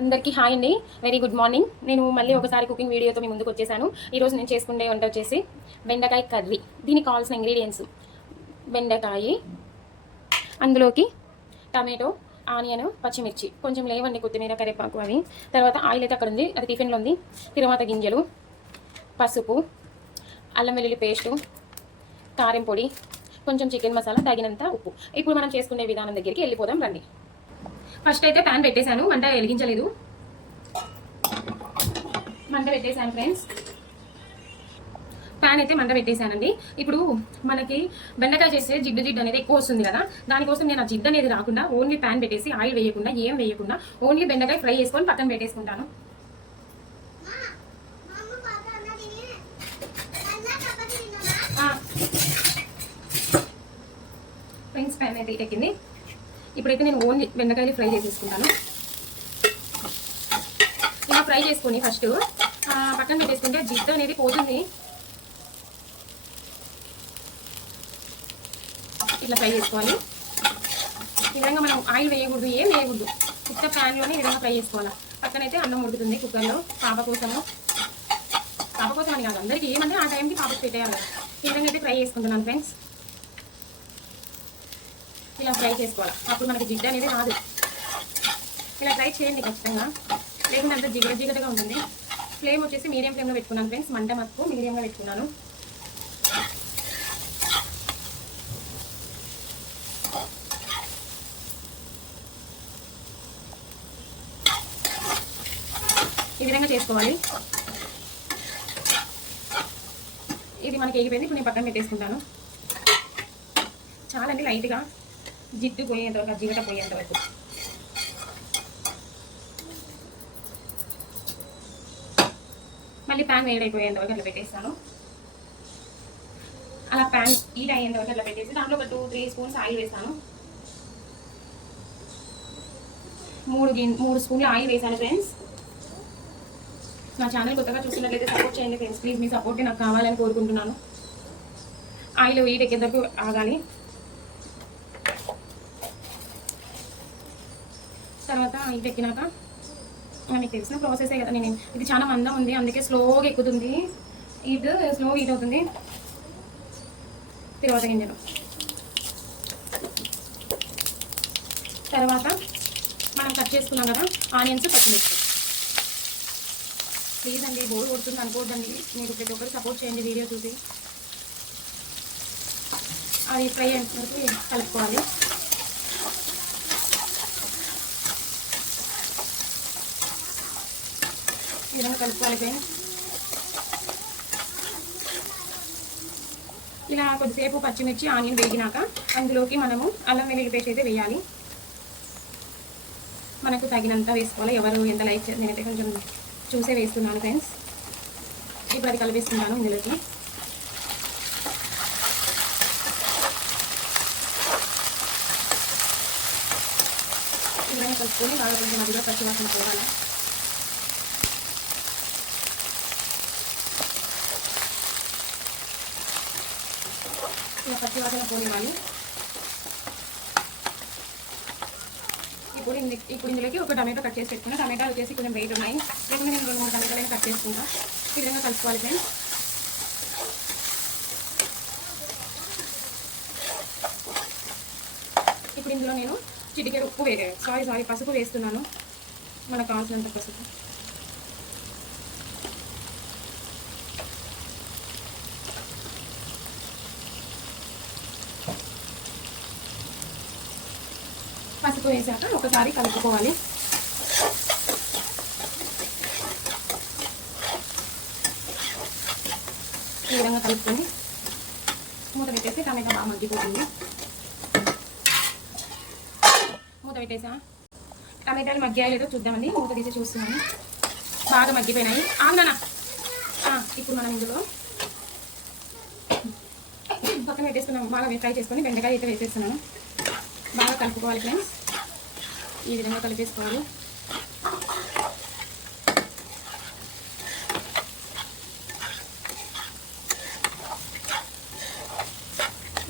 అందరికీ హాయ్ అండి. Very good morning. నేను మళ్ళీ ఒకసారి కుకింగ్ వీడియోతో మీ ముందుకు వచ్చేసాను. ఈరోజు నేను చేసుకునే వంట వచ్చేసి బెండకాయ కర్రీ. దీనికి కావాల్సిన ఇంగ్రీడియంట్స్ బెండకాయ, అందులోకి టమాటో, ఆనియన్, పచ్చిమిర్చి, కొంచెం లేవండి కొత్తిమీర, కరివేపాకు అవి. తర్వాత ఆయిల్ అయితే అక్కడ ఉంది, అది టిఫిన్లో ఉంది. తిరువాత గింజలు, పసుపు, అల్లం వెల్లుల్లి పేస్టు, కారం పొడి, కొంచెం చికెన్ మసాలా, తగినంత ఉప్పు. ఇప్పుడు మనం చేసుకునే విధానం దగ్గరికి వెళ్ళిపోదాం రండి. ఫస్ట్ అయితే ప్యాన్ పెట్టేశాను, మంట వెలిగించలేదు. మంట పెట్టేశాను ఫ్రెండ్స్, ప్యాన్ అయితే మంట పెట్టేశానండి. ఇప్పుడు మనకి బెండకాయ చేస్తే జిడ్డు అనేది ఎక్కువ వస్తుంది కదా, దానికోసం నేను ఆ జిడ్డు అనేది రాకుండా ఓన్లీ ప్యాన్ పెట్టేసి ఆయిల్ వేయకుండా ఏం వేయకుండా ఓన్లీ బెండకాయ ఫ్రై చేసుకొని పక్కన పెట్టేసుకుంటాను. ఫ్రెండ్స్ ప్యాన్ అయితే ఎక్కింది. ఇప్పుడైతే నేను ఓన్లీ బెండకాయలు ఫ్రై చేసేసుకుంటాను. ఇలా ఫ్రై చేసుకొని ఫస్ట్ పక్కన పెట్టేసుకుంటే జిడ్డు అనేది పోతుంది. ఇట్లా ఫ్రై చేసుకోవాలి. ఈ విధంగా మనం ఆయిల్ వేయకూడదు, ఏం వేయకూడదు, ఉత్త ప్యాన్లోనే ఈ విధంగా ఫ్రై చేసుకోవాలి. పక్కనైతే అన్నం ఉడుకుతుంది కుక్కర్లో, పాప కోసం అని కాదు, అందరికీ ఏమంటే ఆ టైంకి పాపకు పెట్టేయాలి. ఈ విధంగా అయితే ఫ్రై చేసుకుంటున్నాను ఫ్రెండ్స్. ఇలా ఫ్రై చేసుకోవాలి, అప్పుడు మనకి జిడ్డు అనేది రాదు. ఇలా ట్రై చేయండి ఖచ్చితంగా, లేకుంటే అంత జిగటగా ఉంటుంది. ఫ్లేమ్ వచ్చేసి మీడియం ఫ్లేమ్లో పెట్టుకున్నాను ఫ్రెండ్స్, మంట మట్టుకు మీడియంగా పెట్టుకున్నాను. ఈ విధంగా చేసుకోవాలి. ఇది మనకి ఎగిపోయింది. ఇప్పుడు నేను పక్కన పెట్టేసుకుంటాను. చాలా అండి, లైట్గా జిడ్డు పోయేంత వరకు, జిగట పోయేంత వరకు. మళ్ళీ ప్యాన్ వేడైపోయేంత వరకు అట్లా పెట్టేస్తాను. అలా ప్యాన్ హీట్ అయ్యేంత వరకు అట్లా పెట్టేసి దాంట్లో ఒక 2-3 స్పూన్స్ ఆయిల్ వేస్తాను. 3 స్పూన్లు ఆయిల్ వేసాను ఫ్రెండ్స్. నా ఛానల్ కొత్తగా చూసినట్లయితే సపోర్ట్ చేయండి ఫ్రెండ్స్, ప్లీజ్. మీ సపోర్ట్ నాకు కావాలని కోరుకుంటున్నాను. ఆయిల్ హీట్ ఎక్కేంతవరకు ఆగాలి. తర్వాత హీట్ ఎక్కినాక మీకు తెలిసిన ప్రాసెసే కదా, నేను ఇది చాలా మందం ఉంది అందుకే స్లోగా ఎక్కుతుంది. స్లో హీట్ అవుతుంది. తిరువాత గింజలు, తర్వాత మనం కట్ చేసుకున్నాం కదా ఆనియన్స్, పచ్చిమిర్చి. ప్లీజ్ అండి, బోర్ కొడుతుంది అనుకోవద్దండి, మీరు ప్రతి ఒక్కరు సపోర్ట్ చేయండి వీడియో చూసి. అది ఫ్రై అయ్యేంత వరకు కలుపుకోవాలి. ఈ విధంగా కలుపుకోవాలి ఫ్రెండ్స్. ఇలా కొద్దిసేపు పచ్చిమిర్చి, ఆనియన్ వేగినాక అందులోకి మనము అల్లం వెల్లుల్లి పేస్ట్ అయితే వేయాలి. మనకు తగినంత వేసుకోవాలి, ఎవరు ఎంత లైక్ చేయాలి. నేనైతే కొంచెం చూసే వేస్తున్నాను ఫ్రెండ్స్. ఇప్పుడు అది కలిపేస్తున్నాను ఇందులోకి. ఈ విధంగా కలుపుకొని బాగా కొంచెం అదిగా పచ్చివాసన పోవాలి. ఇలా పచ్చివాసన పోనివ్వాలి. ఇప్పుడు ఇందులోకి ఒక టమాటో కట్ చేసి పెట్టుకున్నా. టమాటాలు వచ్చేసి కొంచెం వెయిట్ ఉన్నాయి, లేకుంటే నేను 2-3 టమాటాలు కట్ చేసుకుంటా. ఈ విధంగా కలుపుకోవాలి ఫ్రెండ్స్. ఇప్పుడు ఇందులో నేను చిటికెడు ఉప్పు పసుపు వేస్తున్నాను. మనకు కావాల్సినంత పసుపు. పసుపు వేసాక ఒకసారి కలుపుకోవాలి. ఈ విధంగా కలుపుకొని మూత పెట్టేసి టమాటా బాగా మగ్గిపోతుంది. మూత పెట్టేసా, టమాటాలు మగ్గాయో లేదో చూద్దామని మూత తీసి చూస్తున్నాను. బాగా మగ్గిపోయినాయి. ఆగునా. ఇప్పుడు మనం ఇందులో పక్కన పెట్టేస్తున్నాం. బాగా ఫ్రై చేసుకొని బెండకాయ అయితే వేసేస్తున్నాను. బాగా కలుపుకోవాలి ఫ్రెండ్స్. ఈ విధంగా కలిపేసుకోవాలి.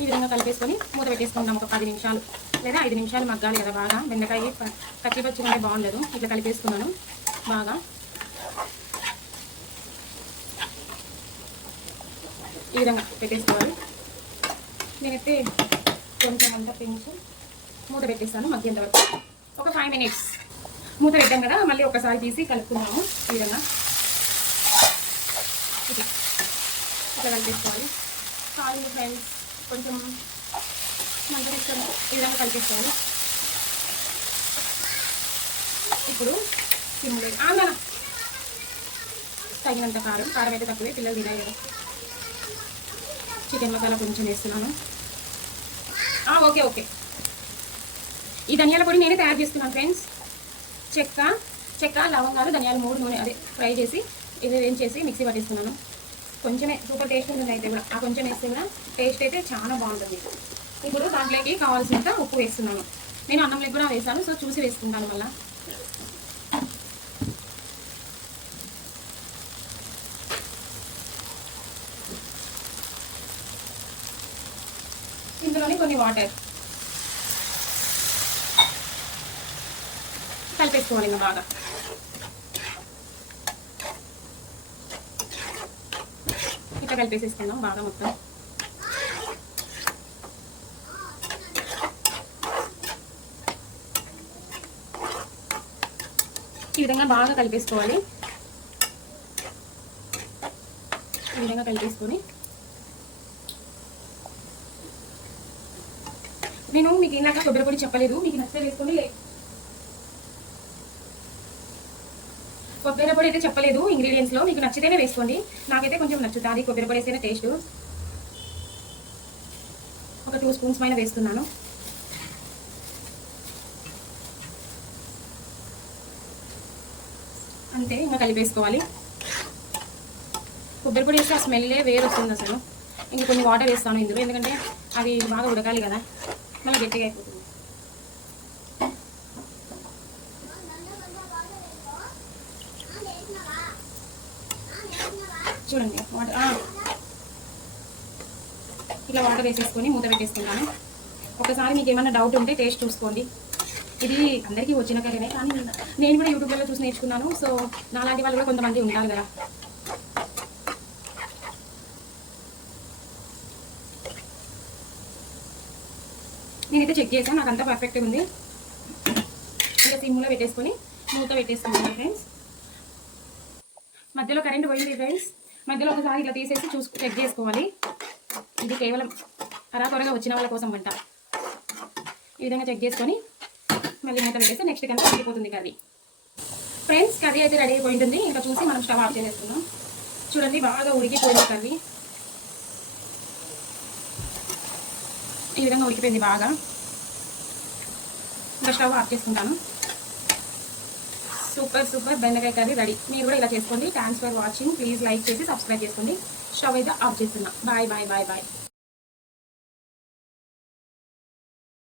ఈ విధంగా కలిపేసుకొని మూత పెట్టేసుకుందాం ఒక 10 నిమిషాలు. లేదా 5 నిమిషాలు మగ్గాలి కదా బాగా. బెండకాయ పచ్చి పచ్చిగా బాగుండదు. ఇట్లా కలిపేసుకున్నాను బాగా. ఈ విధంగా పెట్టేసుకోవాలి. నేనైతే కొంచెం అంతా పెంచి మూత పెట్టేస్తాను మగ్గేంత వరకు. ఒక 5 minutes మూత పెట్టాం కదా, మళ్ళీ ఒకసారి తీసి కలుపుకున్నాము. ఈ విధంగా ఇట్లా కలిపేసుకోవాలి. కావాలి ఫ్రెండ్స్, కొంచెం మంట తీసుకొని ఈ విధంగా కలిపేసుకోవాలి. ఇప్పుడు సిమ్లో తగినంత కారం అయితే తక్కువే, పిల్లలు తినాలి కదా. చికెన్ మసాలా కొంచెం వేస్తున్నాను. Okay okay. ఈ ధనియాల పొడి నేనే తయారు చేస్తున్నాను ఫ్రెండ్స్. చెక్క లవంగాలు ధనియాలు 3 నూనె అదే ఫ్రై చేసి ఇది వేయించేసి మిక్సీ పట్టేస్తున్నాను. కొంచెమే సూపర్ టేస్ట్ ఉంటుంది. అయితే కూడా కొంచెం వేస్తే కూడా టేస్ట్ అయితే చాలా బాగుంటుంది. ఇప్పుడు దాంట్లోకి కావాల్సినంత ఉప్పు వేస్తున్నాను. నేను అన్నంలోకి కూడా వేసాను, సో చూసి వేసుకుంటాను. మళ్ళీ ఇందులోని కొన్ని వాటర్ కలిపేసుకోవాలి ఇంకా బాగా. ఇట్లా కలిపేసేసుకుందాం బాగా మొత్తం. ఈ విధంగా బాగా కలిపేసుకోవాలి. ఈ విధంగా కలిపేసుకొని నేను మీకు ఇందాక కొబ్బరి పొడి చెప్పలేదు, మీకు నచ్చితే వేసుకోండి. కొబ్బరి పొడి అయితే చెప్పలేదు ఇంగ్రీడియంట్స్లో, మీకు నచ్చితేనే వేసుకోండి. నాకైతే కొంచెం నచ్చుతుంది కొబ్బరి పొడి వేస్తేనే టేస్ట్. ఒక 2 స్పూన్స్ పైన వేస్తున్నాను. అంతే, ఇంకా కలిపేసుకోవాలి. కొబ్బరి పొడి వేస్తే ఆ స్మెల్లే వేరు వస్తుంది అసలు. ఇంక కొన్ని వాటర్ వేస్తాను ఇందులో, ఎందుకంటే అవి బాగా ఉడకాలి కదా, మళ్ళీ గట్టిగా అయిపోతుంది. చూడండి వాటర్ ఇలా వాటర్ వేసేసుకొని మూత పెట్టేసుకున్నాను. ఒకసారి మీకు ఏమైనా డౌట్ ఉంటే టేస్ట్ చూసుకోండి. ఇది అందరికీ వచ్చిన కర్రీనే, కానీ నేను కూడా యూట్యూబ్లో చూసి నేర్చుకున్నాను. సో నాలాంటి వాళ్ళు కూడా కొంతమంది ఉంటారు కదా. నేనైతే చెక్ చేశాను, నాకు అంతా పర్ఫెక్ట్గా ఉంది. ఇలా సిమ్లో పెట్టేసుకొని మూత పెట్టేసుకున్నాను ఫ్రెండ్స్. మధ్యలో కరెంట్ పోయింది ఫ్రెండ్స్, మధ్యలో ఒకసారి ఇలా తీసేసి చెక్ చేసుకోవాలి. ఇది కేవలం త్వరగా వచ్చిన వాళ్ళ కోసం వంట. ఈ విధంగా చెక్ చేసుకొని మళ్ళీ మూత పెట్టేస్తే నెక్స్ట్ కన్నా ఉడికిపోతుంది కర్రీ. ఫ్రెండ్స్ కర్రీ అయితే రెడీ అయిపోయి ఉంటుంది. ఇంకా చూసి మనం స్టవ్ ఆఫ్ చేసేస్తున్నాం. చూడండి బాగా ఉడికిపోయింది కర్రీ. ఈ విధంగా ఉడికిపోయింది బాగా. ఇంకా స్టవ్ ఆఫ్ చేసుకుంటాను. సూపర్ బెండకాయ కర్రీ రెడీ. మీరు కూడా ఇలా చేసుకోండి. Thanks for watching. Please like చేసి సబ్స్క్రైబ్ చేసుకోండి. స్టవ్ అయితే ఆఫ్ చేస్తున్నా. బాయ్.